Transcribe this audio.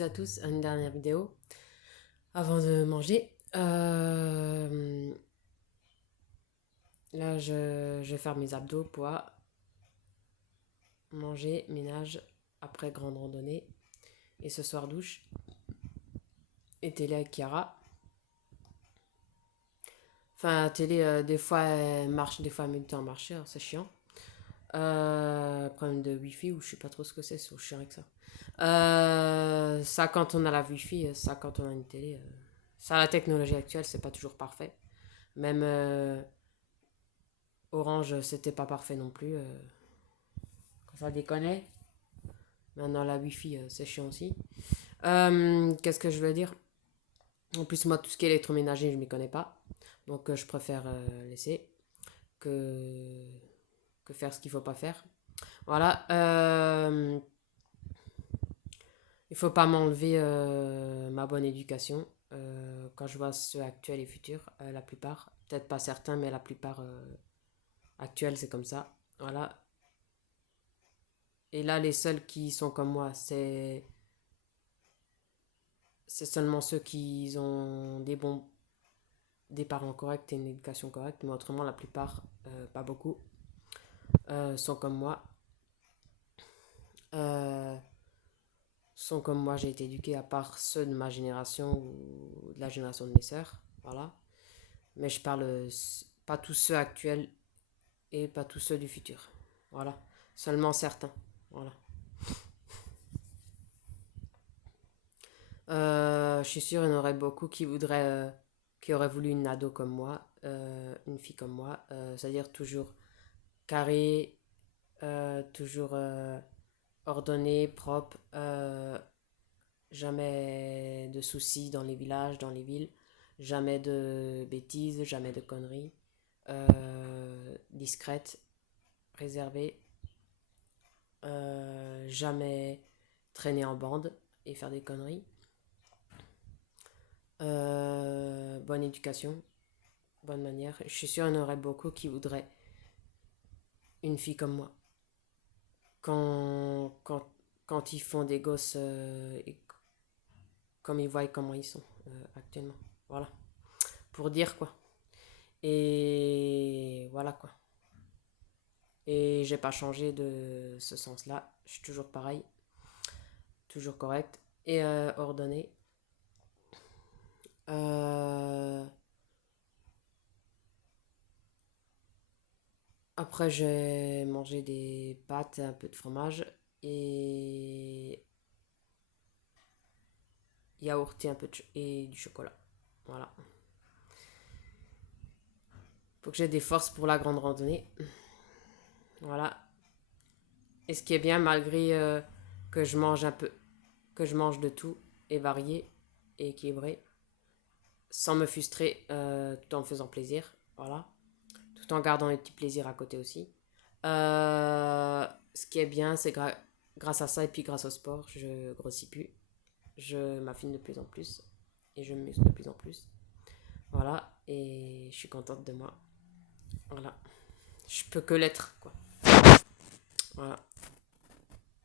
À tous, une dernière vidéo avant de manger. Là, je vais faire mes abdos, poids, manger, ménage, après grande randonnée. Et ce soir, douche. Et télé avec Chiara. Enfin, la télé, des fois, elle marche, des fois, elle met du temps à marcher, alors c'est chiant. Problème de Wi-Fi, ou je sais pas trop ce que c'est chiant avec ça. Ça, quand on a la Wi-Fi, ça, quand on a une télé. Ça, la technologie actuelle, c'est pas toujours parfait. Même Orange, c'était pas parfait non plus. Quand ça déconne. Maintenant, la Wi-Fi, c'est chiant aussi. Qu'est-ce que je veux dire? En plus, moi, tout ce qui est électroménager, je m'y connais pas. Donc, je préfère laisser que, que faire ce qu'il faut pas faire. Voilà. Il faut pas m'enlever ma bonne éducation. Quand je vois ceux actuels et futurs, la plupart, peut-être pas certains, mais la plupart actuels, c'est comme ça. Voilà. Et là, les seuls qui sont comme moi, c'est seulement ceux qui ont des parents corrects et une éducation correcte, mais autrement, la plupart, pas beaucoup, sont comme moi. Euh, sont comme moi, j'ai été éduqué, à part ceux de ma génération ou de la génération de mes sœurs. Voilà. Mais je parle pas tous ceux actuels et pas tous ceux du futur. Voilà. Seulement certains. Voilà. Je suis sûre qu'il y en aurait beaucoup qui auraient voulu une ado comme moi, une fille comme moi, c'est-à-dire toujours carré, toujours ordonné, propre, jamais de soucis dans les villages, dans les villes, jamais de bêtises, jamais de conneries, discrète, réservée, jamais traîner en bande et faire des conneries. Bonne éducation, bonne manière. Je suis sûre qu'il y en aurait beaucoup qui voudraient une fille comme moi. Quand, quand, quand ils font des gosses et comme ils voient comment ils sont actuellement. Voilà. Pour dire quoi. Et voilà quoi. Et j'ai pas changé de ce sens-là. Je suis toujours pareil. Toujours correct. Et ordonné. Euh, Après, j'ai mangé des pâtes et un peu de fromage. Et yaourt et, et du chocolat. Voilà. Faut que j'ai des forces pour la grande randonnée. Voilà. Et ce qui est bien, malgré que je mange un peu, que je mange de tout et varié et équilibré, sans me frustrer, tout en me faisant plaisir. Voilà. Tout en gardant les petits plaisirs à côté aussi. Ce qui est bien, c'est grâce à ça et puis grâce au sport, je grossis plus. Je m'affine de plus en plus et je me muscle de plus en plus. Voilà. Et je suis contente de moi. Voilà. Je peux que l'être, quoi. Voilà.